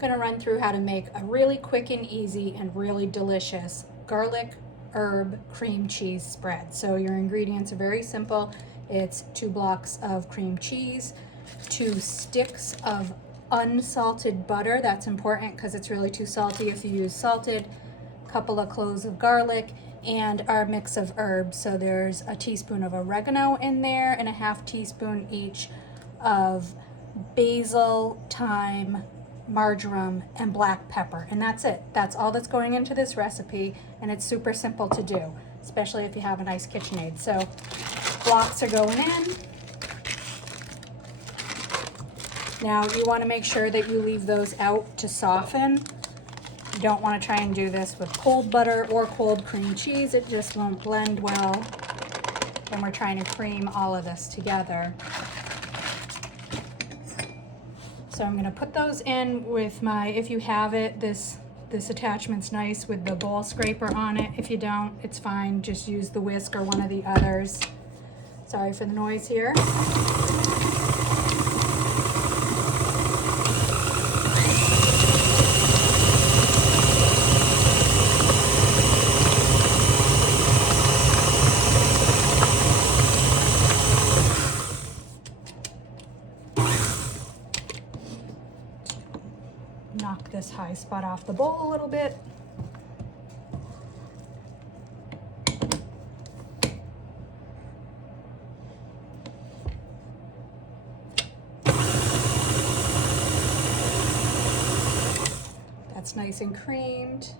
Gonna run through how to make a really quick and easy and really delicious garlic herb cream cheese spread. So your ingredients are very simple. It's 2 blocks of cream cheese, 2 sticks of unsalted butter. That's important because it's really too salty if you use salted, a couple of cloves of garlic, and our mix of herbs. So there's a teaspoon of oregano in there and a half teaspoon each of basil, thyme, marjoram, and black pepper. And that's it. That's all that's going into this recipe, and it's super simple to do, especially if you have a nice KitchenAid. So blocks are going in. Now you want to make sure that you leave those out to soften. You don't want to try and do this with cold butter or cold cream cheese. It just won't blend well when we're trying to cream all of this together. So I'm going to put those in with my, if you have it, this attachment's nice with the bowl scraper on it. If you don't, it's fine. Just use the whisk or one of the others. Sorry for the noise here. Knock this high spot off the bowl a little bit. That's nice and creamed.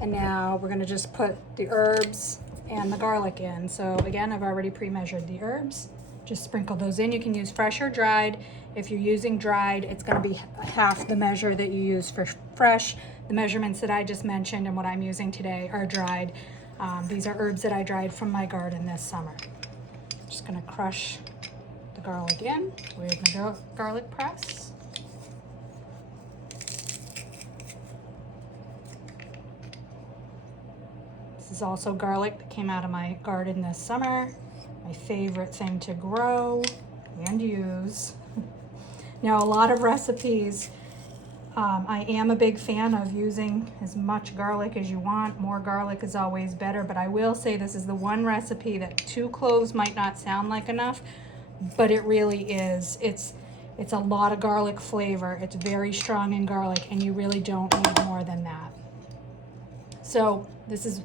And now we're going to just put the herbs and the garlic in. So again, I've already pre-measured the herbs. Just sprinkle those in. You can use fresh or dried. If you're using dried, it's going to be half the measure that you use for fresh. The measurements that I just mentioned and what I'm using today are dried. These are herbs that I dried from my garden this summer. Just going to crush the garlic in with my garlic press. This is also garlic that came out of my garden this summer. My favorite thing to grow and use. Now, a lot of recipes, I am a big fan of using as much garlic as you want. More garlic is always better, but I will say this is the one recipe that 2 cloves might not sound like enough, but it really is. It's a lot of garlic flavor. It's very strong in garlic, and you really don't need more than that. So this is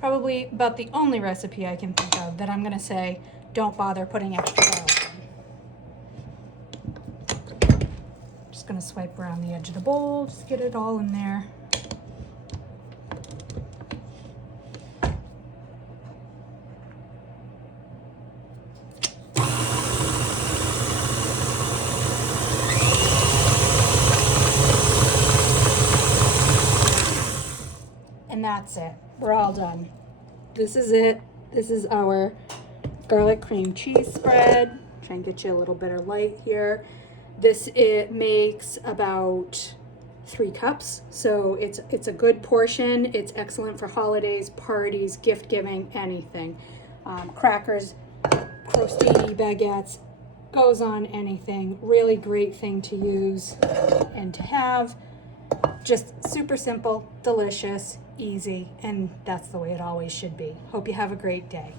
probably about the only recipe I can think of that I'm going to say don't bother putting extra garlic in. Just going to swipe around the edge of the bowl, just get it all in there. And that's it. We're all done. This is it. This is our garlic cream cheese spread. Try and get you a little bit of light here. It makes about 3 cups, so it's a good portion. It's excellent for holidays, parties, gift giving, anything. Crackers, crostini, baguettes, goes on anything. Really great thing to use and to have. Just super simple, delicious, easy, and that's the way it always should be. Hope you have a great day.